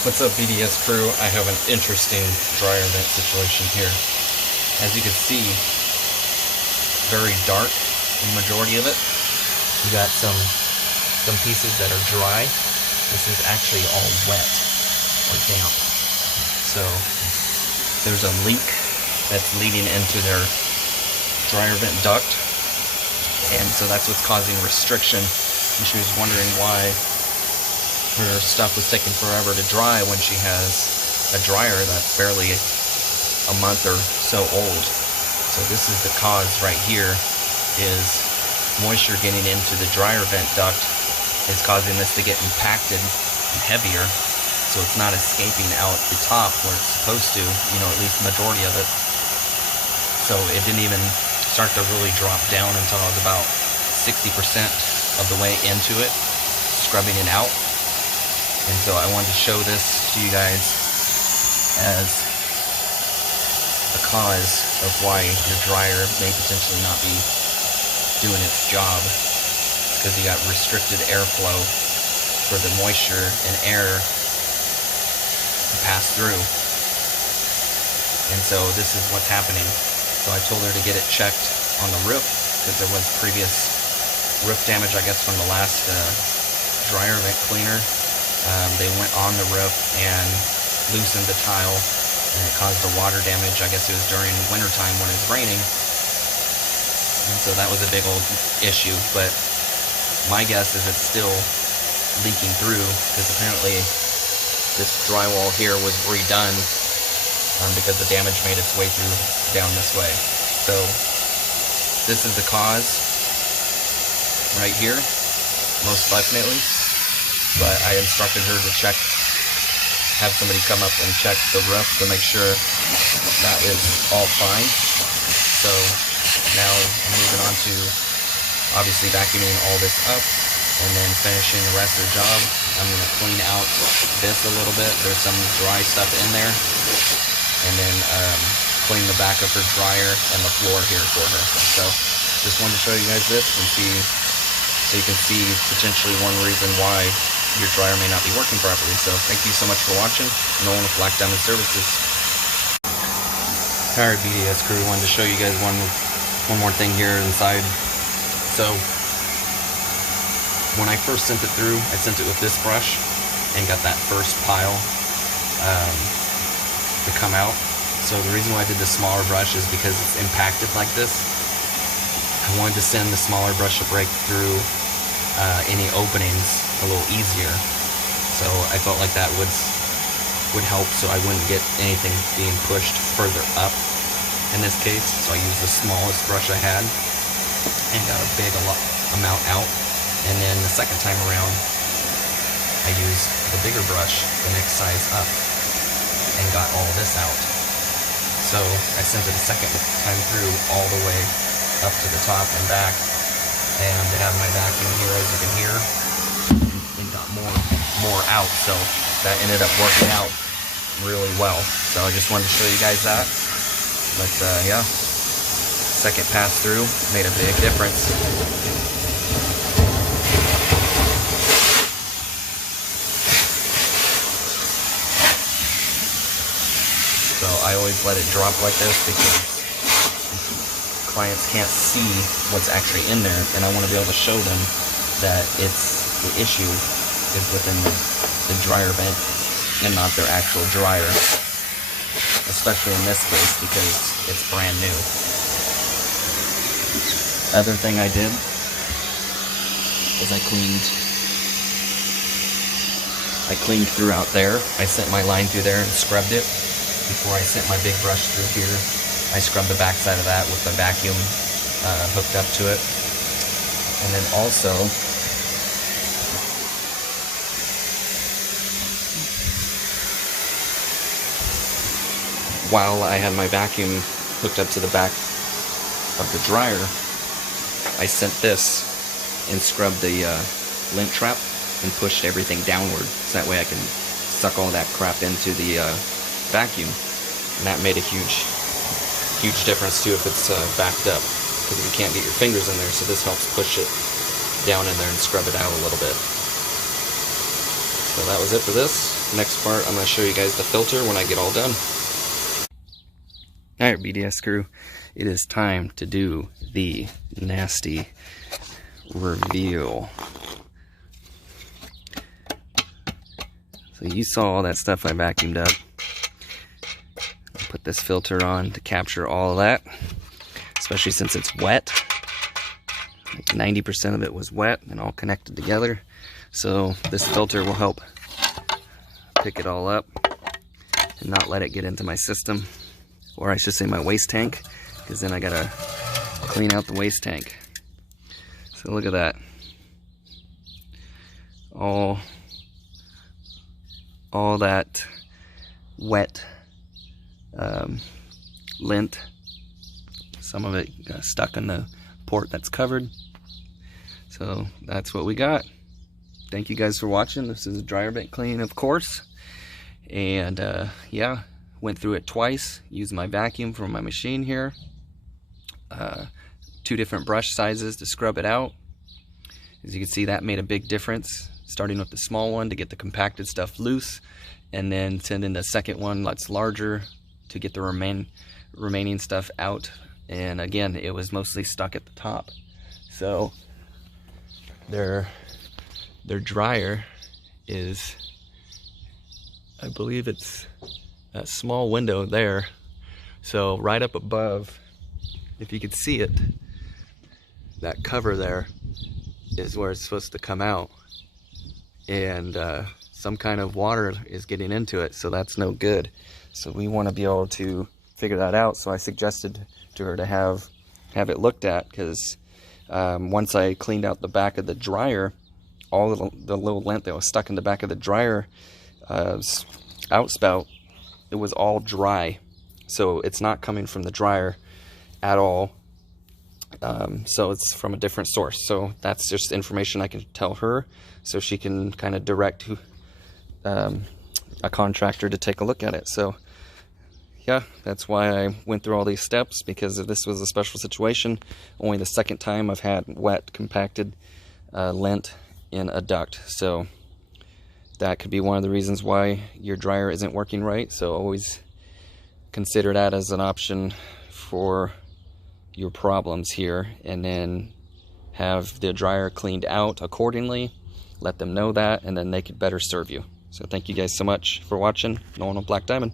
What's up, BDS crew? I have an interesting dryer vent situation here. As you can see, very dark, the majority of it. You got some pieces that are dry. This is actually all wet or damp. So there's a leak that's leading into their dryer vent duct, and so that's what's causing restriction. And she was wondering why her stuff was taking forever to dry when she has a dryer that's barely a month or so old. So this is the cause right here, is moisture getting into the dryer vent duct is causing this to get impacted and heavier, so it's not escaping out the top where it's supposed to, at least the majority of it. So it didn't even start to really drop down until I was about 60% of the way into it, scrubbing it out. And so I wanted to show this to you guys as a cause of why your dryer may potentially not be doing its job. It's because you got restricted airflow for the moisture and air to pass through. And so this is what's happening. So I told her to get it checked on the roof, because there was previous roof damage, I guess, from the last dryer vent cleaner. They went on the roof and loosened the tile, and it caused the water damage. I guess it was during wintertime when it was raining. And so that was a big old issue, but my guess is it's still leaking through, because apparently this drywall here was redone because the damage made its way through down this way. So this is the cause right here, most definitely. But I instructed her to have somebody come up and check the roof to make sure that is all fine. So now I'm moving on to obviously vacuuming all this up and then finishing the rest of the job. I'm going to clean out this a little bit. There's some dry stuff in there. And then clean the back of her dryer and the floor here for her. So just wanted to show you guys this and so you can see potentially one reason why your dryer may not be working properly. So thank you so much for watching. Nolan with Black Diamond Services. Alright, BDS crew, wanted to show you guys one more thing here inside. So when I first sent it through, I sent it with this brush and got that first pile to come out. So the reason why I did the smaller brush is because it's impacted like this. I wanted to send the smaller brush to break through any openings a little easier. So I felt like that would help, so I wouldn't get anything being pushed further up in this case. So I used the smallest brush I had and got a big amount out. And then the second time around, I used the bigger brush, the next size up, and got all this out. So I sent it a second time through all the way up to the top and back, and I have my vacuum here, as you can hear, and got more out, so that ended up working out really well. So I just wanted to show you guys that. But yeah, second pass through made a big difference. So I always let it drop like this because clients can't see what's actually in there, and I want to be able to show them that the issue is within the dryer vent and not their actual dryer, especially in this case because it's brand new. Other thing I did is I cleaned throughout there. I sent my line through there and scrubbed it. Before I sent my big brush through here, I scrubbed the back side of that with the vacuum hooked up to it. And then also, while I had my vacuum hooked up to the back of the dryer, I sent this and scrubbed the lint trap and pushed everything downward, so that way I can suck all that crap into the vacuum, and that made a huge difference too if it's backed up, because you can't get your fingers in there, so this helps push it down in there and scrub it out a little bit. So that was it for this. Next part, I'm going to show you guys the filter when I get all done. Alright, BDS crew, it is time to do the nasty reveal. So you saw all that stuff I vacuumed up. Put this filter on to capture all of that, especially since it's wet. Like 90% of it was wet and all connected together. So this filter will help pick it all up and not let it get into my system, or I should say my waste tank, because then I gotta clean out the waste tank. So look at that. All that wet lint, some of it got stuck in the port that's covered. So that's what we got. Thank you guys for watching. This is a dryer vent clean, of course, and yeah, went through it twice. Used my vacuum from my machine here, 2 different brush sizes to scrub it out. As you can see, that made a big difference, starting with the small one to get the compacted stuff loose, and then sending the second one that's larger to get the remaining stuff out. And again, it was mostly stuck at the top. So their dryer is, I believe it's that small window there. So right up above, if you could see it, that cover there is where it's supposed to come out, and some kind of water is getting into it, so that's no good. So we want to be able to figure that out. So I suggested to her to have it looked at, because once I cleaned out the back of the dryer, all the little lint that was stuck in the back of the dryer outspout, it was all dry. So it's not coming from the dryer at all. So it's from a different source. So that's just information I can tell her, so she can kind of direct a contractor to take a look at it. So yeah, that's why I went through all these steps, because if this was a special situation, only the second time I've had wet compacted lint in a duct. So that could be one of the reasons why your dryer isn't working right. So always consider that as an option for your problems here, and then have the dryer cleaned out accordingly. Let them know that, and then they could better serve you. So thank you guys so much for watching. Nolan on Black Diamond.